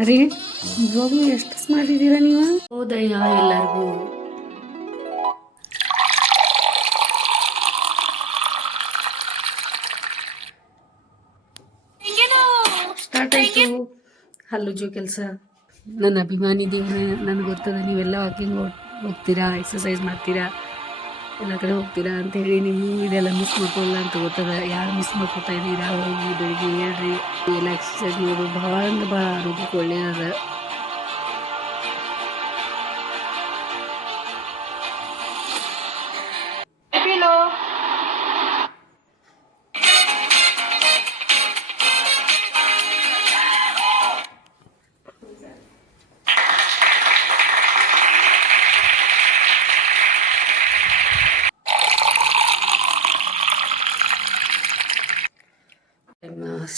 ಅರೆ ನಿಜವಾಗ್ಲೂ ಎಷ್ಟು ಮಾಡಿದ್ದೀರಾ ನೀವು? ಹೌದಯ್ಯ ಎಲ್ಲರಿಗೂ. ಸ್ಟಾರ್ಟ್ ಆಯ್ತು. ಹಲ್ಲುಜು ಕೆಲಸ. ನನ್ನ ಅಭಿಮಾನಿ ದೇವ್ರೆ ನನಗೆ ಗೊತ್ತದ ನೀವೆಲ್ಲ ವಾಕಿಂಗ್ ಹೋಗ್ತೀರಾ ಎಕ್ಸಸೈಸ್ ಮಾಡ್ತೀರಾ? ಎಲ್ಲ ಕಡೆ ಹೋಗ್ತೀರಾ ಅಂತೇಳಿ ನೀವು ಇದೆಲ್ಲ ಮಿಸ್ ಮಾಡ್ಕೊಳ್ಳಲ್ಲ ಅಂತ ಗೊತ್ತದ? ಯಾರು ಮಿಸ್ ಮಾಡ್ಕೊತಾ ಇದ್ದೀರಾ? ಹೋಗಿ ಬೆಳಿಗ್ಗೆ ಹೇಳ್ರಿ ಎಲ್ಲ ಎಕ್ಸಸೈಸ್ ಮಾಡೋದು ಭಾಳ ಅಂದ್ರೆ ಭಾಳ ಆರೋಗ್ಯಕ್ಕೆ ಒಳ್ಳೆಯದ.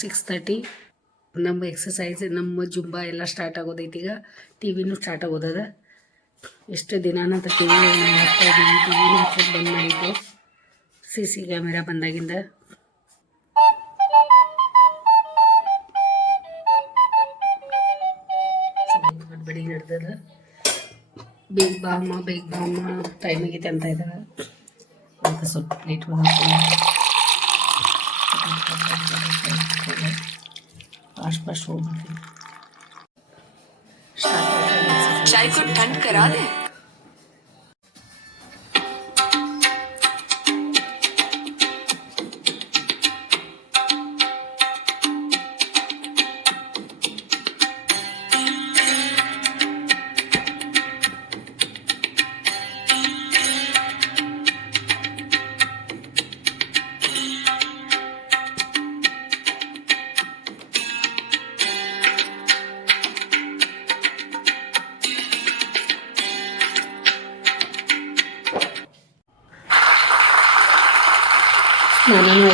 ಸಿಕ್ಸ್ ತರ್ಟಿ ನಮ್ಮ ಎಕ್ಸಸೈಸ್ ನಮ್ಮ ಜುಂಬಾ ಎಲ್ಲ ಸ್ಟಾರ್ಟ್ ಆಗೋದೈತಿ ಈಗ. ಟಿ ವಿನೂ ಸ್ಟಾರ್ಟ್ ಆಗೋದದ. ಎಷ್ಟು ದಿನಾನಂತ ಟಿ ವಿ ಮಾಡ್ತಾ ಇದ್ದೀವಿ. ಟಿ ವಿನೂ ಬಂದ್ ಮಾಡಿದ್ದು. ಸಿ ಸಿ ಕ್ಯಾಮೆರಾ ಬಂದಾಗಿಂದ. ಬೆಳಿಗ್ಗೆ ಹಿಡ್ದದ ಬೇಗ ಬಾ ಅಮ್ಮ, ಬೇಗ ಬಾಮ್ಮ ಟೈಮ್ ಆಗೈತೆ ಅಂತ ಇದ್ದಾರೆ ಅದಕ್ಕೆ ಸ್ವಲ್ಪ ಪ್ಲೇಟ್ चाय को ठंड करा दे।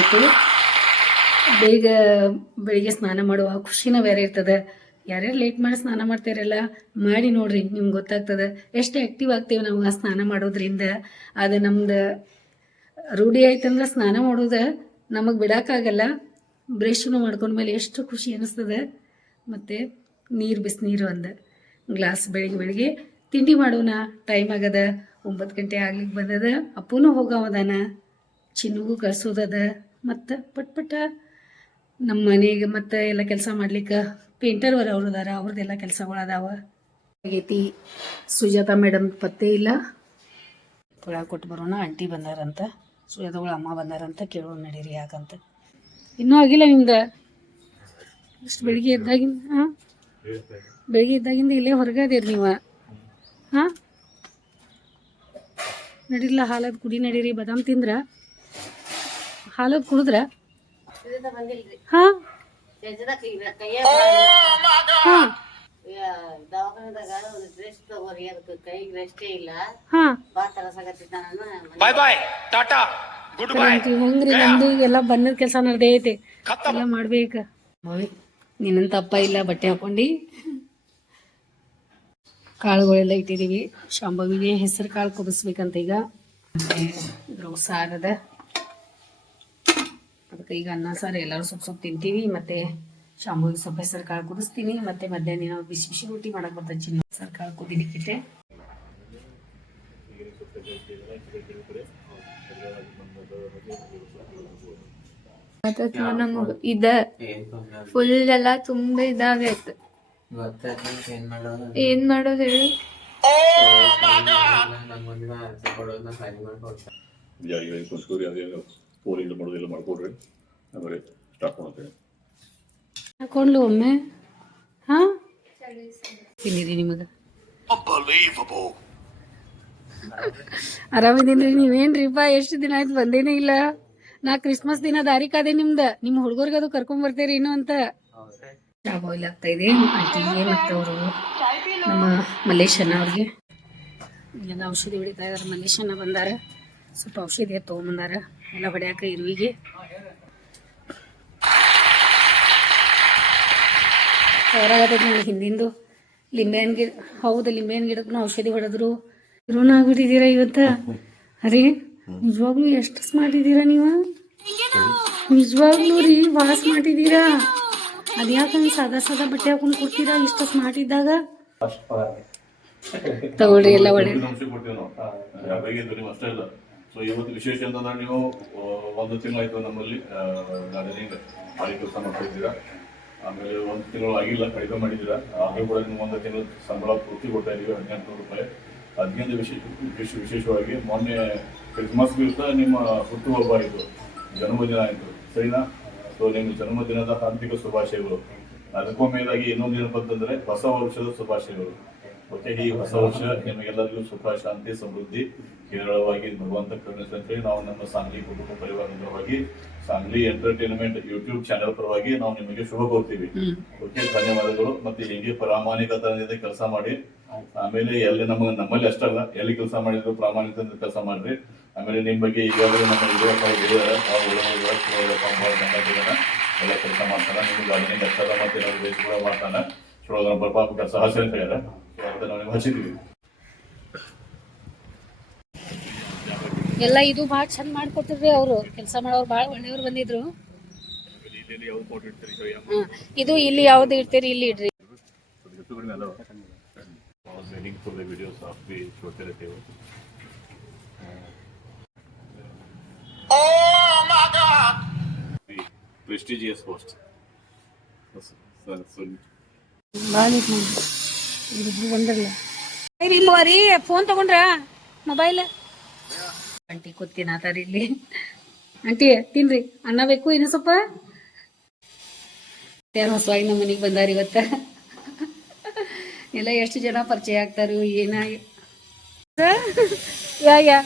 ಆಯಿತು ಬೇಗ ಬೆಳಿಗ್ಗೆ ಸ್ನಾನ ಮಾಡುವ ಖುಷಿನ ಬೇರೆ ಇರ್ತದೆ. ಯಾರ್ಯಾರು ಲೇಟ್ ಮಾಡಿ ಸ್ನಾನ ಮಾಡ್ತಾರಲ್ಲ, ಮಾಡಿ ನೋಡ್ರಿ, ನಿಮ್ಗೆ ಗೊತ್ತಾಗ್ತದೆ. ಎಷ್ಟು ಆ್ಯಕ್ಟಿವ್ ಆಗ್ತೀವಿ ನಾವು ಆ ಸ್ನಾನ ಮಾಡೋದ್ರಿಂದ. ಅದು ನಮ್ದು ರೂಢಿ ಆಯ್ತಂದ್ರೆ ಸ್ನಾನ ಮಾಡೋದು ನಮಗೆ ಬಿಡೋಕ್ಕಾಗಲ್ಲ. ಬ್ರಷ್ನು ಮಾಡ್ಕೊಂಡ್ಮೇಲೆ ಎಷ್ಟು ಖುಷಿ ಅನ್ನಿಸ್ತದೆ ಮತ್ತು ನೀರು ಬಿಸಿನೀರು ಒಂದು ಗ್ಲಾಸ್ ಬೆಳಿಗ್ಗೆ ಬೆಳಿಗ್ಗೆ. ತಿಂಡಿ ಮಾಡೋಣ ಟೈಮ್ ಆಗದ. ಒಂಬತ್ತು ಗಂಟೆ ಆಗ್ಲಿಕ್ಕೆ ಬಂದದ. ಅಪ್ಪನೂ ಹೋಗವದಾನ. ಚಿನ್ನುಗೂ ಕಳ್ಸೋದದ. ಮತ್ತು ಪಟ್ ಪಟ್ಟ ನಮ್ಮ ಮನೆಗೆ ಮತ್ತು ಎಲ್ಲ ಕೆಲಸ ಮಾಡ್ಲಿಕ್ಕೆ ಪೇಂಟರ್ ಅವ್ರು ಅವ್ರು ಅದಾರ ಅವ್ರದ್ದೆಲ್ಲ ಕೆಲಸಗಳು ಅದಾವ. ಆಗೈತಿ. ಸುಜಾತ ಮೇಡಮ್ ಪತ್ತೆ ಇಲ್ಲ. ಒಳಗೆ ಕೊಟ್ಟು ಬರೋಣ ಆಂಟಿ ಬಂದಾರಂತ. ಸುಜಾತಗಳು ಅಮ್ಮ ಬಂದಾರಂತ ಕೇಳೋಣ ನಡೀರಿ ಯಾಕಂತ. ಇನ್ನೂ ಆಗಿಲ್ಲ ನಿಮ್ದು? ಇಷ್ಟು ಬೆಳಿಗ್ಗೆ ಎದ್ದಾಗಿಂದ ಹಾಂ? ಬೆಳಿಗ್ಗೆ ಇದ್ದಾಗಿಂದ ಇಲ್ಲೇ ಹೊರಗೆ ಅದೇರಿ ನೀವು? ಹಾಂ? ನಡಿಲ್ಲ ಹಾಲದ ಕುಡಿ ನಡೀರಿ ಬದಾಮ್ ತಿಂದ್ರ? ಹಾಲದ್ ಕುಡಿದ್ರ? ಹಾ. ಹಾ. ಹೆಂಗ್ರಿ ನಮ್ದು ಎಲ್ಲ ಬಣ್ಣದ ಕೆಲಸ ನಡೆದೈತಿ ಎಲ್ಲ ಮಾಡ್ಬೇಕ. ಮವಿ ನಿನ್ನಂತ ಅಪ್ಪ ಇಲ್ಲ ಬಟ್ಟೆ ಹಾಕೊಂಡಿ. ಕಾಳುಗಳೆಲ್ಲ ಇಟ್ಟಿದೀವಿ. ಶಾಂಭವಿಗೆ ಹೆಸರು ಕಾಳು ಕುದಿಸ್ಬೇಕಂತ ಈಗ. ಇದ್ರೊಳಗೆ ಸಾರದ ಅದಕ್ಕೆ ಈಗ ಅನ್ನ ಸಾರು ಎಲ್ಲರೂ ಸ್ವಲ್ಪ ಸ್ವಲ್ಪ ತಿಂತೀವಿ. ಮತ್ತೆ ಶಾಂಬೂ ಸ್ವಲ್ಪ ಹೆಸರು ಕಾಳು ಕುದಿಸ್ತೀನಿ ಮತ್ತೆ ಮಧ್ಯಾಹ್ನ ನಾವು ಬಿಸಿ ಬಿಸಿ ರೊಟ್ಟಿ ಮಾಡಕ್ ಬರ್ತದೆ ಚಿನ್ನ ಹೆಸರು ಕಾಳು ಕುದಿಲಿಕ್ಕಿಟ್ಟೆ ನಮಗ್ ಇದ. ಫುಲ್ ಎಲ್ಲ ತುಂಬಾ ಇದಾಗೈತೆ. ಏನ್ ಮಾಡೋದು? ಹೇಳಿ. ಕುಸ್ಕೂರಿ ಪೋಲಿಂಗ್ ಮಾಡೋದಿಲ್ಲ ಮಾಡ್ಕೊಡ್ರಿ. ಆಮೇಲೆ ಸ್ಟಾರ್ಟ್ ಮಾಡ್ತೇನೆ ಹಾಕೊಂಡ್ಲು ಒಮ್ಮೆ. ಹಾ? ತಿನ್ನಿರಿ ನಿಮಗೆ. ಆರಾಮಿದೀನಿ ನೀವೇನ್ರಿಪ್ಪ ಎಷ್ಟು ದಿನ ಆಯ್ತು ಬಂದೇನೇ ಇಲ್ಲ. ನಾ ಕ್ರಿಸ್ಮಸ್ ದಿನ ದಾರಿ ಕಾದೆ ನಿಮ್ದ. ನಿಮ್ಮ ಹುಡುಗರಿಗೆ ಅದು ಕರ್ಕೊಂಡ್ ಬರ್ತೀರಿ ಇನ್ನು ಅಂತ. ಚಾ ಬಾಯ್ಲ್ ಆಗ್ತಾ ಇದೆ. ಆಂಟಿಗೆ ಮತ್ತೆ ಅವರು ನಮ್ಮ ಮಲ್ಲೇಶಣ್ಣ ಅವ್ರಿಗೆ. ಔಷಧಿ ಹೊಡಿತಾ ಇದಾರೆ. ಮಲ್ಲೇಶಣ್ಣ ಬಂದಾರ. ಸ್ವಲ್ಪ ಔಷಧಿ ತೊಗೊಂಬಂದಾರ ಎಲ್ಲ ಹೊಡ್ಯಾಕ ಇರುವಿಗೆ ಹೊರಗದ ನೋಡಿ ಹಿಂದಿಂದು. ಲಿಂಬೆಹಣ್ಣು ಗಿಡ ಹೌದು ಲಿಂಬೆಹಣ್ಣು ಗಿಡಕ್ಕೂ ಔಷಧಿ ಹೊಡೆದ್ರು. ಇರೋನ ಆಗ್ಬಿಟ್ಟಿದ್ದೀರಾ ಇವತ್ತ? ಅರೆ ನಿಜವಾಗ್ಲೂ ಎಷ್ಟು ಸ್ಮಾರ್ಟ್ ಇದ್ದೀರಾ ನೀವು? ನಿಜವಾಗ್ಲೂ ರೀ ವಾಸ್ ಸ್ಮಾರ್ಟ್ ಇದ್ದೀರಾ ಅದ್ಯಾಕೆ ಸಾದಾ ಸಾದಾ ಬಟ್ಟೆ ಹಾಕೊಂಡು ಕೊಡ್ತೀರಾ ಇಷ್ಟು ಸ್ಮಾರ್ಟ್ ಇದ್ದಾಗ? ಫಸ್ಟ್ ಪಾರ್ ತಗೊಳ್ರಿ ಎಲ್ಲ ಒಳ್ಳೆ ಸೊ ಇವತ್ತು ವಿಶೇಷ ಅಂತಂದ್ರೆ ನೀವು ಒಂದು ತಿಂಗಳಾಯ್ತು ನಮ್ಮಲ್ಲಿ ಗಾರ್ಡನಿಂಗ್ ಮಾಡಿ ಕೆಲಸ ಮಾಡ್ತಾ ಇದ್ದೀರಾ. ಆಮೇಲೆ ಒಂದು ತಿಂಗಳು ಆಗಿಲ್ಲ, ಕಡಿಮೆ ಮಾಡಿದ್ದೀರಾ. ಆದರೂ ಕೂಡ ನೀವು ಒಂದು ತಿಂಗಳು ಸಂಬಳ ಪೂರ್ತಿ ಕೊಡ್ತಾ ಇದೀವಿ ಹದಿನೆಂಟು ರೂಪಾಯಿ. ಅದಕ್ಕಿಂತ ವಿಶೇಷ ವಿಶೇಷ, ವಿಶೇಷವಾಗಿ ಮೊನ್ನೆ ಕ್ರಿಸ್ಮಸ್ ದಿವಸ ನಿಮ್ಮ ಹುಟ್ಟುಹಬ್ಬ ಆಯಿತು ಜನ್ಮದಿನ ಆಯಿತು. ಸರಿನಾ? ಸೊ ನಿಮ್ಮ ಜನ್ಮದಿನದ ಹಾರ್ದಿಕ ಶುಭಾಶಯಗಳು. ಅದಕ್ಕೊಮ್ಮೆಯಾಗಿ ಇನ್ನೊಂದು ಏನಪ್ಪ ಅಂತಂದ್ರೆ ಹೊಸ ವರ್ಷದ ಶುಭಾಶಯಗಳು. ಓಕೆ ಈ ಹೊಸ ವರ್ಷ ನಿಮಗೆಲ್ಲರಿಗೂ ಸುಖ, ಶಾಂತಿ, ಸಮೃದ್ಧಿ. ಕೇರಳವಾಗಿ ಭಗವಂತ ಅಂತ ಹೇಳಿ ನಾವು ನಮ್ಮ ಸಾಂಗ್ಲಿ ಕುಟುಂಬ ಪರಿವಾರವಾಗಿ ಸಾಂಗ್ಲಿ ಎಂಟರ್ಟೈನ್ಮೆಂಟ್ ಯೂಟ್ಯೂಬ್ ಚಾನೆಲ್ ಪರವಾಗಿ ನಾವು ನಿಮಗೆ ಶುಭ ಕೋರ್ತೀವಿ. ಓಕೆ ಧನ್ಯವಾದಗಳು. ಮತ್ತೆ ಹೀಗೆ ಪ್ರಾಮಾಣಿಕತೆಯಿಂದ ಕೆಲಸ ಮಾಡಿ ಆಮೇಲೆ ಎಲ್ಲಿ ನಮಗೆ ನಮ್ಮಲ್ಲಿ ಅಷ್ಟಲ್ಲ ಎಲ್ಲಿ ಕೆಲಸ ಮಾಡಿದ್ರು ಪ್ರಾಮಾಣಿಕದಿಂದ ಕೆಲಸ ಮಾಡ್ರಿ. ಆಮೇಲೆ ನಿಮ್ ಬಗ್ಗೆ ಈಗಾಗಲೇ ನಮ್ಮ ಹಿರಿಯಪ್ಪ ಒಳ್ಳೆಯ ಎಲ್ಲ ಕೆಲಸ ಮಾಡ್ತಾನೆ. ನಿಮ್ಗೆ ಗಾರ್ಡನಿಂಗ್ ಅಷ್ಟಲ್ಲ ಮತ್ತೆ ಏನಾದ್ರು ವೇಸ್ಟ್ ಕೂಡ ಮಾಡ್ತಾನೆ. ಚಲೋ ಪಾಪ ಕೆಲಸ ಅದನ್ನ ನಾವು ಹಚ್ಚಿದೀವಿ ಎಲ್ಲ ಇದು ಭಾಳ ಚಂದ ಮಾಡ್ಕೊಟ್ಟಿದ್ರಿ ಅವರು. ಕೆಲಸ ಮಾಡೋರು ಭಾಳ ಒಳ್ಳೆಯವ್ರು ಬಂದಿದ್ರು. ಇದು ಇಲ್ಲಿ ಯಾವ್ದು ಇಡ್ತೀರಿ ಇಲ್ಲಿ ಇಡ್ರಿ. prestigious ಇಬ್ರು ಬಂದಿರಲ್ಲ. ರೀ ಫೋನ್ ತಗೊಂಡ್ರ? ಮೊಬೈಲ್ ಆಂಟಿ ಕೂತಿನಾತಾರ ಇಲ್ಲಿ. ಆಂಟಿ ತಿನ್ರಿ. ಅನ್ನ ಬೇಕು ಇನ್ನು ಸ್ವಲ್ಪ? ಯಾರು ಹೊಸವಾಗಿ ನಮ್ಮ ಮನೆಗೆ ಬಂದಾರ ಇವತ್ತ. ಎಲ್ಲ ಎಷ್ಟು ಜನ ಪರಿಚಯ ಆಗ್ತಾರು, ಏನ? ಯಾ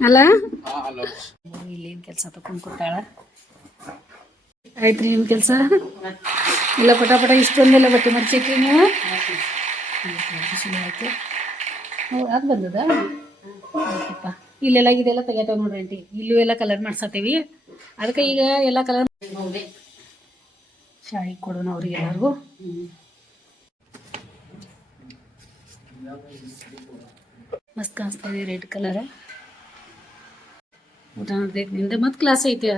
ಅಲ್ಲ? ಇಲ್ಲೇನು ಕೆಲಸ ತಕೊಂಡ್ ಕೂತಾಳ? ಆಯ್ತ್ರಿ ನಿಮ್ಮ ಕೆಲಸ? ಇಲ್ಲ ಪಟ ಪಟ ಇಷ್ಟೊಂದೆಲ್ಲ ಬಟ್ಟೆ ಮಡ್ಚಿಟ್ರಿ ನೀವು? ಆಯ್ತು. ಅದು ಬಂದದ? ಆಯ್ತಪ್ಪ ಇಲ್ಲೆಲ್ಲ ಇದೆಲ್ಲ ತೆಗಿತಾವ ನೋಡ್ರಿ ಆಂಟಿ. ಇಲ್ಲೂ ಎಲ್ಲ ಕಲರ್ ಮಾಡ್ಸತ್ತೀವಿ. ಅದಕ್ಕೆ ಈಗ ಎಲ್ಲ ಕಲರ್ ಶಾಯಿ ಕೊಡೋಣ ಅವ್ರಿಗೆ ಎಲ್ಲರಿಗೂ. ಮಸ್ತ್ ಕಾಣಿಸ್ತಾ ಇದೆ ರೆಡ್ ಕಲರ್ ಊಟ ಮಾಡ್ಬೇಕು ನಿಂದ ಮತ್ತೆ ಕ್ಲಾಸ್ ಐತೆ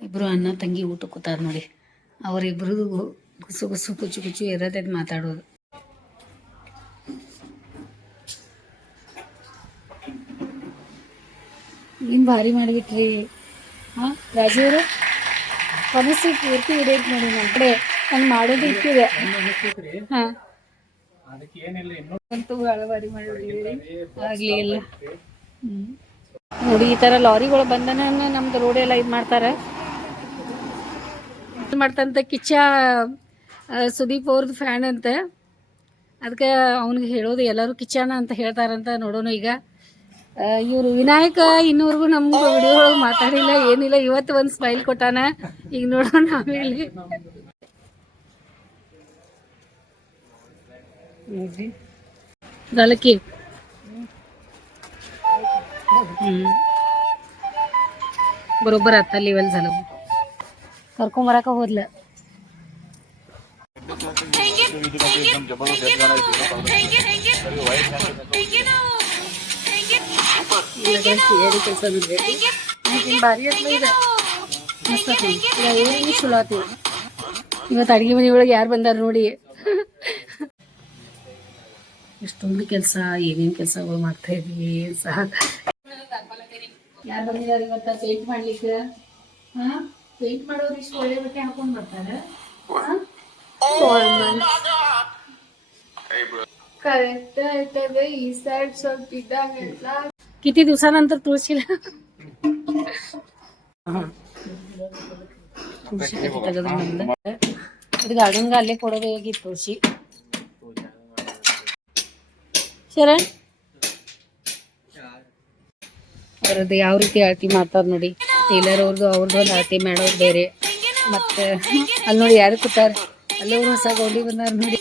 ಇಬ್ರು ಅಣ್ಣ ತಂಗಿ ಊಟ ಕೂತಾರ ನೋಡಿ. ಅವರಿಬ್ರು ಗುಸು ಗುಸು ಕುಚ್ಚು ಕುಚ್ಚು ಇರೋದಕ್ಕೆ ಮಾತಾಡೋದು. ಏನು ಭಾರಿ ಮಾಡಿಬಿಟ್ರಿ. ಹಾಂ ರಾಜೀವ್ರು ಕನಸು ಪೂರ್ತಿ ಇಡೇ ನೋಡಿ ನಮ್ಮ ಕಡೆ. ನಂಗೆ ಮಾಡೋದು ಇಟ್ಟಿದೆ ಹಾಂ. ಅಂತೂ ಭಾರಿ ಮಾಡಿಬಿಟ್ಟಿದ್ರಿ ನೋಡಿ, ಈ ಥರ ಲಾರಿಗಳು ಬಂದನ ನಮ್ದು ರೋಡ್ ಎಲ್ಲ ಇದು ಮಾಡ್ತಾರೆ. ಇದು ಮಾಡ್ತಂತ ಕಿಚ್ಚ ಸುದೀಪ್ ಅವ್ರದ್ದು ಫ್ಯಾನ್ ಅಂತ. ಅದಕ್ಕೆ ಅವನಿಗೆ ಹೇಳೋದು ಎಲ್ಲರೂ ಕಿಚ್ಚನ ಅಂತ ಹೇಳ್ತಾರಂತ ನೋಡೋಣ ಈಗ. ಇವರು ವಿನಾಯಕ ಇನ್ನೂವರೆಗೂ ನಮ್ಗೆ ವಿಡಿಯೋ ಒಳಗೆ ಮಾತಾಡಿಲ್ಲ ಏನಿಲ್ಲ ಇವತ್ತು ಒಂದು ಸ್ಮೈಲ್ ಕೊಟ್ಟಾನ ಈಗ ನೋಡೋಣ ಆಮೇಲೆ ನೋಡ್ರಿ ಗಲಕಿ हम्म. बरोबर आता लेवल झालं ಕರ್ಕೊಂಬರಕ ಹೋದ್ಲ ಕೆಲಸ ಭಾರಿ ಆತ್ಲ ಇದು ಮಸ್ತ್. ಈಗ ಊರಿಗೆ ಚಲೋ ಆತಿ ಇವತ್ತು ಅಡಿಗೆ ಮನೆ ಒಳಗೆ ಯಾರು ಬಂದಾರ ನೋಡಿ. ಎಷ್ಟೊಂದು ಕೆಲಸ ಏನೇನು ಕೆಲಸಗಳು ಮಾಡ್ತಾ ಇದ್ವಿ ಸಹ. ಯಾರು ಬಂದಿದ್ದಾರೆ ಇವತ್ತ? ಪೇಂಟ್ ಮಾಡ್ಲಿಕ್ಕೆ? ಹಾ? ಪೇಂಟ್ ಮಾಡೋರು ಇಷ್ಟು ಒಳ್ಳೆ ಬಟ್ಟೆ ಹಾಕೊಂಡು ಬರ್ತಾರೆ. ಕರೆಕ್ಟ್ ಆಯ್ತದೆ. ಈ ಸೈಡ್ ಸ್ವಲ್ಪ ಇದಾಗೆಲ್ಲ किती दिवसानंतर तुळशीला ತುಳಸಿ ಕಟ್ಟಿ ತೆಗೆದು ಮುಂದೆ ಇದು ಗಾರ್ಡನ್ಗೆ ಅಲ್ಲೇ ಕೊಡೋದಾಗಿತ್ತು ತುಳಸಿ ಶರಣ್ ಅವ್ರದ್ದು ಯಾವ ರೀತಿ ಅಳತಿ ಮಾಡ್ತಾರೆ ನೋಡಿ ಟೇಲರ್ ಅವ್ರದ್ದು ಅವ್ರದ್ದು ಒಂದು ಅಳತಿ ಮಾಡೋದು ಬೇರೆ ಮತ್ತೆ ಅಲ್ಲಿ ನೋಡಿ ಯಾರು ಕೂತಾರ ಅಲ್ಲೇ ಅವ್ರು ಹೊಸ ಗೌಂಡಿ ಬಂದಾರ ನೋಡಿ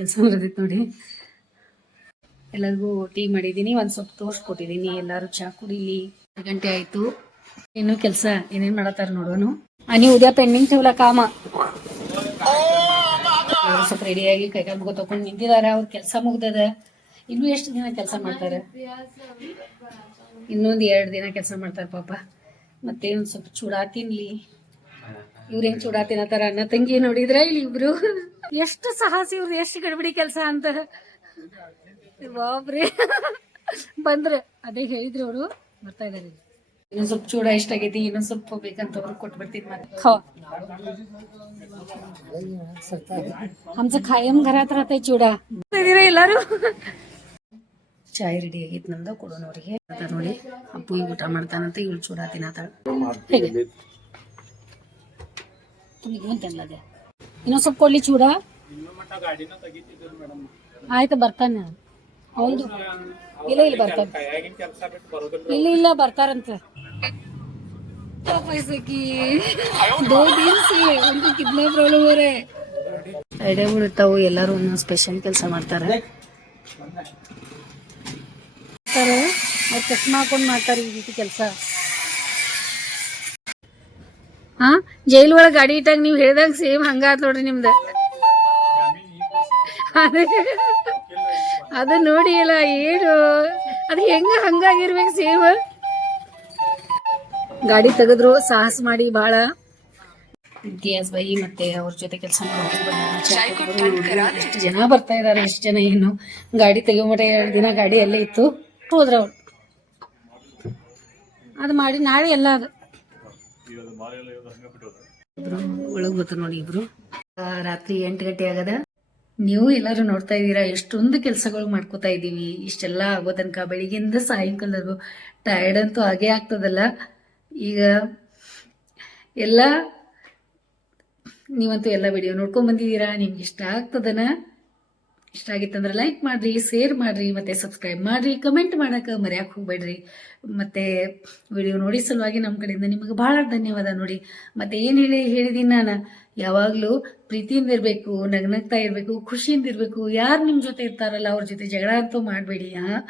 ಕೆಲಸ ನಡೆದಿತ್ತು ನೋಡಿ. ಎಲ್ಲರಿಗೂ ಟೀ ಮಾಡಿದ್ದೀನಿ, ಒಂದು ಸ್ವಲ್ಪ ತೋರಿಸ್ಕೊಟ್ಟಿದ್ದೀನಿ. ಎಲ್ಲರೂ ಚಹಾ ಕುಡೀಲಿ. ಗಂಟೆ ಆಯಿತು. ಇನ್ನೂ ಕೆಲಸ ಏನೇನು ಮಾಡತ್ತಾರ ನೋಡೋನು. ಅನಿ ಉದ್ಯಾ ಪೆಂಡಿಂಗ್ ಟೇವ್ಲ ಕಾಮ. ಸ್ವಲ್ಪ ರೆಡಿಯಾಗಿ ಕೈಕಾಲು ಮುಗ ತಗೊಂಡು ನಿಂತಿದ್ದಾರೆ ಅವ್ರ ಕೆಲಸ ಮುಗ್ದದ. ಇನ್ನು ಎಷ್ಟು ದಿನ ಕೆಲಸ ಮಾಡ್ತಾರೆ? ಇನ್ನೊಂದು ಎರಡು ದಿನ ಕೆಲಸ ಮಾಡ್ತಾರೆ ಪಾಪ. ಮತ್ತೆ ಒಂದು ಸ್ವಲ್ಪ ಚೂಡಾ ತಿನ್ಲಿ. ಇವ್ರೇನ್ ಚೂಡಾತಿನತಾರ ಅನ್ನ ತಂಗಿ ನೋಡಿದ್ರ ಇಲ್ಲಿ ಇಬ್ರು. ಎಷ್ಟು ಸಾಹಸ ಇವ್ರು ಎಷ್ಟು ಗಡ್ಬಿಡಿ ಕೆಲಸ ಅಂತ. ಬಾಬ್ರಿ ಬಂದ್ರ ಅದೇ ಹೇಳಿದ್ರು ಅವರು ಬರ್ತಾ ಇದಾರೆ ಇನ್ನೊಂದ್ ಸ್ವಲ್ಪ ಚೂಡ ಇಷ್ಟ ಆಗೈತಿ ಇನ್ನೊಂದ್ ಸ್ವಲ್ಪ ಬೇಕಂತ ಅವ್ರು ಕೊಟ್ಟು ಬರ್ತೀನಿ ಮತ್ತೆ ಹಂಸ ಖಾಯಂ ಘರ ಹತ್ರ ಆತೈ ಚೂಡ. ಎಲ್ಲಾರು? ಚಾಯ್ ರೆಡಿ ಆಗೈತಿ ನಮ್ದು ಕೊಡೋಣ ಅವ್ರಿಗೆ. ನೋಡಿ ಅಪ್ಪು ಊಟ ಮಾಡ್ತಾನಂತ ಇವ್ಳು ಚೂಡ ತಿನ್ನತಾಳ ಹೇಗೆ ತುಮಿಗೆ ಅಂತಲ್ಲ ಅದೇ ಇನ್ನೊಂದ್ ಸ್ವಲ್ಪ ಕೊಡ್ಲಿ ಚೂಡ ಆಯ್ತು ಬರ್ತಾನೆ ಹೌದು ಇಲ್ಲ ಇಲ್ಲ ಬರ್ತಾನೆ ಇಲ್ಲ ಇಲ್ಲ ಬರ್ತಾರಂತ पैसे की दो दिन से उनको कितना प्रॉब्लम हो रहा है ಐಡಿಯಾಗಳು ಇರ್ತಾವು ಎಲ್ಲರೂ ಒಂದೊಂದು ಸ್ಪೆಷಲ್ ಕೆಲಸ ಮಾಡ್ತಾರೆ ಮಾಡ್ತಾರೆ ಅವ್ರು ಚಶ್ಮಾ ಹಾಕೊಂಡು ಮಾಡ್ತಾರೆ ಈ ರೀತಿ ಕೆಲಸ ಹಾ ಜೈಲ್ ಒಳಗೆ ಗಾಡಿ ಇಟ್ಟಾಗ ನೀವು ಹೇಳ್ದಂಗ ಸೇಮ್ ಹಂಗಾತ್ ನೋಡ್ರಿ ನಿಮ್ದು. ಅದ. ನೋಡಿ ಅಲ್ಲ ಏನು? ಅದು ಹೆಂಗ ಹಂಗಾಗಿರ್ಬೇಕು ಸೇಮ್? ಗಾಡಿ ತೆಗೆದ್ರು ಸಾಹಸ ಮಾಡಿ ಬಹಳ ಗ್ಯಾಸ್ ಬೈ ಮತ್ತೆ ಅವ್ರ ಜೊತೆ ಕೆಲಸ ಎಷ್ಟು ಜನ ಬರ್ತಾ ಇದಾರೆ ಎಷ್ಟು ಜನ ಏನು? ಗಾಡಿ ತೆಗಿಯೋ ಮಟ ಎರಡು ದಿನ ಗಾಡಿ ಅಲ್ಲೇ ಇತ್ತು. ಹೋದ್ರ ಅವ್ರು. ಅದು ಮಾಡಿ ನಾಳೆ ಎಲ್ಲ ಅದು. ಒಳಗ್ ಬರ್ತಾರ ನೋಡಿ ಇಬ್ರು. ರಾತ್ರಿ ಎಂಟು ಗಂಟೆ ಆಗದ? ನೀವು ಎಲ್ಲರೂ ನೋಡ್ತಾ ಇದ್ದೀರಾ? ಎಷ್ಟೊಂದು ಕೆಲಸಗಳು ಮಾಡ್ಕೋತಾ ಇದೀವಿ ಇಷ್ಟೆಲ್ಲ ಆಗೋ ತನಕ ಬೆಳಿಗ್ಗೆಯಿಂದ ಸಾಯಂಕಾಲದವರೆಗೂ ಟಯರ್ಡ್ ಅಂತೂ ಆಗೇ ಆಗ್ತದಲ್ಲ. ಈಗ ಎಲ್ಲ ನೀವಂತೂ ಎಲ್ಲ ವಿಡಿಯೋ ನೋಡ್ಕೊಂಡ್ ಬಂದಿದ್ದೀರಾ? ನಿಮ್ಗೆ ಇಷ್ಟ ಆಗ್ತದನ? ಇಷ್ಟ ಆಗಿತ್ತಂದ್ರೆ ಲೈಕ್ ಮಾಡ್ರಿ ಶೇರ್ ಮಾಡ್ರಿ, ಮತ್ತೆ ಸಬ್ಸ್ಕ್ರೈಬ್ ಮಾಡ್ರಿ ಕಮೆಂಟ್ ಮಾಡಕ್ಕೆ ಮರ್ಯಾಕ್ ಹೋಗ್ಬೇಡ್ರಿ. ಮತ್ತೆ ವಿಡಿಯೋ ನೋಡಿ ಸಲುವಾಗಿ ನಮ್ಮ ಕಡೆಯಿಂದ ನಿಮಗೆ ಭಾಳ ಧನ್ಯವಾದ ನೋಡಿ. ಮತ್ತೆ ಏನು ಹೇಳಿ, ಹೇಳಿದೀನಿ ನಾನು. ಯಾವಾಗಲೂ ಪ್ರೀತಿಯಿಂದ ಇರಬೇಕು, ನಗ್ನಗ್ತಾ ಇರಬೇಕು, ಖುಷಿಯಿಂದ ಇರಬೇಕು. ಯಾರು ನಿಮ್ಮ ಜೊತೆ ಇರ್ತಾರಲ್ಲ, ಅವ್ರ ಜೊತೆ ಜಗಳ ಅಂತೂ ಮಾಡಬೇಡಿ, ಹಾಂ?